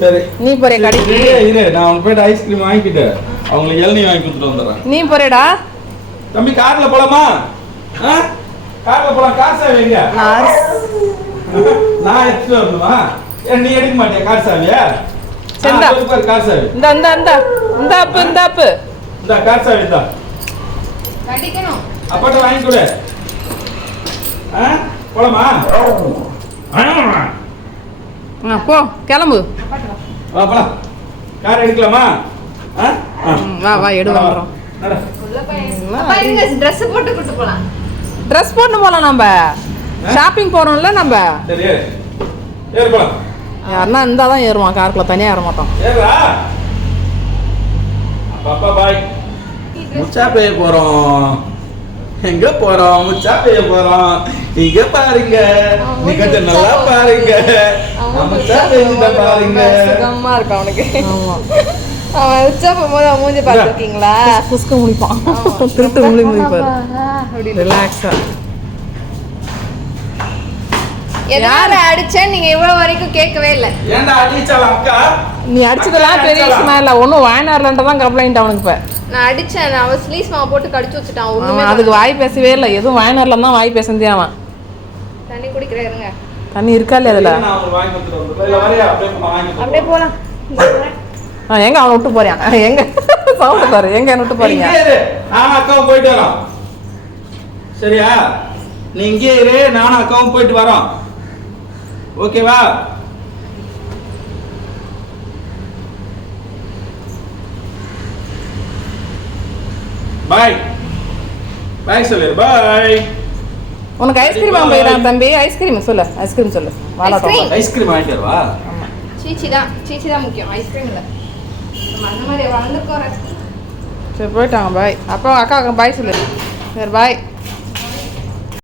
சரி நீ போறே கடைக்கு இரு நான் அவங்க போய்ட்டு ஐஸ்கிரீம் வாங்கிட்டு அவங்களுக்கு இளநீ வாங்கி கொடுத்துட்டு வந்துடுறேன். நீ போறேடா தம்பி கார்ல போலாமா? கார்ல போலாம். கார் சாவி எங்க? நான் எடுத்துட்டு வரணுமா? ஏன் நீ எடுக்க மாட்டியா கார் சாவியா? செண்டா கார் சாவி இந்த அப்பு இந்த கார் சாவி இந்த கடிக்கணும். அப்பாட்ட வாங்கி கொடு. போலாமா? போ கிளம்பு. வா போலாம். கார் எடுக்கலாமா? வா எடு வந்துறோம். அப்பா இருங்க Dress போட்டு கூட்டி போலாம். Dress போட்டு போலாம் நம்ம. ஷாப்பிங் போறோம்ல நம்ம. சரி ஏறு போலாம். யாரனா இருந்தா தான் ஏறுவான் கார்க்குள்ள தனியா ஏற மாட்டோம். ஏறா. பாப்பா பாய். முச்சா பேய போறோம். எங்க போறோம்? முச்சா பேய போறோம். இங்க பாருங்க. நீங்க நல்லா பாருங்க. முச்சா பேயிட்ட பாருங்க. சுகமா இருக்கு அவனுக்கு. ஆமா. அவன் உச்சா போகும்போது அவன் மூஞ்சி பார்த்திருக்கீங்களா? குஸ்க முடிப்பான். திருட்டு முழி முடிப்பாரு. ரிலாக்ஸா. எதனால அடிச்சேன் நீங்க இவ்வளவு வரைக்கும் கேட்கவே இல்ல. ஏன்டா அடிச்சால அக்கா? நீ அடிச்சதெல்லாம் பெரிய விஷயமா இல்ல. ஒன்னும் வாயனார்லன்ட்டு தான் கம்ப்ளைண்ட் அவனுக்கு இப்ப. நான் அடிச்சேன். அவன் ஸ்லீஸ் மாவு போட்டு கடிச்சு வச்சுட்டான். ஒண்ணுமே அதுக்கு வாய் பேசவே இல்லை. எதுவும் வாயனார்ல தான் வாய் பேசந்தே அவன். தண்ணி குடிக்கிறேங்க. தண்ணி இருக்கா இல்லையா அதுல? நான் உங்களுக்கு வாங்கி கொடுத்துட்டு வந்துறேன். இல்ல வரையா அப்படியே வாங்கி அப்படியே போலாம். எங்க அவனை விட்டு போறியான்? எங்க சவுண்ட் பாரு. எங்க என்ன விட்டு போறீங்க? நானும் அக்காவும் போயிட்டு வரோம். சரியா? நீ இங்கே இரு. நானும் அக்காவும் போயிட்டு வரோம். ஓகேவா? பாய் பாய் சொல்லு. பாய். உனக்கு ஐஸ்கிரீம் வாங்க போயிடான் தம்பி. ஐஸ்கிரீம் சொல்லு. ஐஸ்கிரீம் சொல்லு. வாலாட்டம். ஐஸ்கிரீம் வாங்கிட்டு வரவா? ஆமா. சீச்சி தான் முக்கியம். ஐஸ்கிரீம் இல்ல. நம்ம அந்த மாதிரி வளர்ந்துக்கோற. சரி போயிட்டாங்க. பாய். அப்போ அக்கா பாய் சொல்லு. சரி பாய்.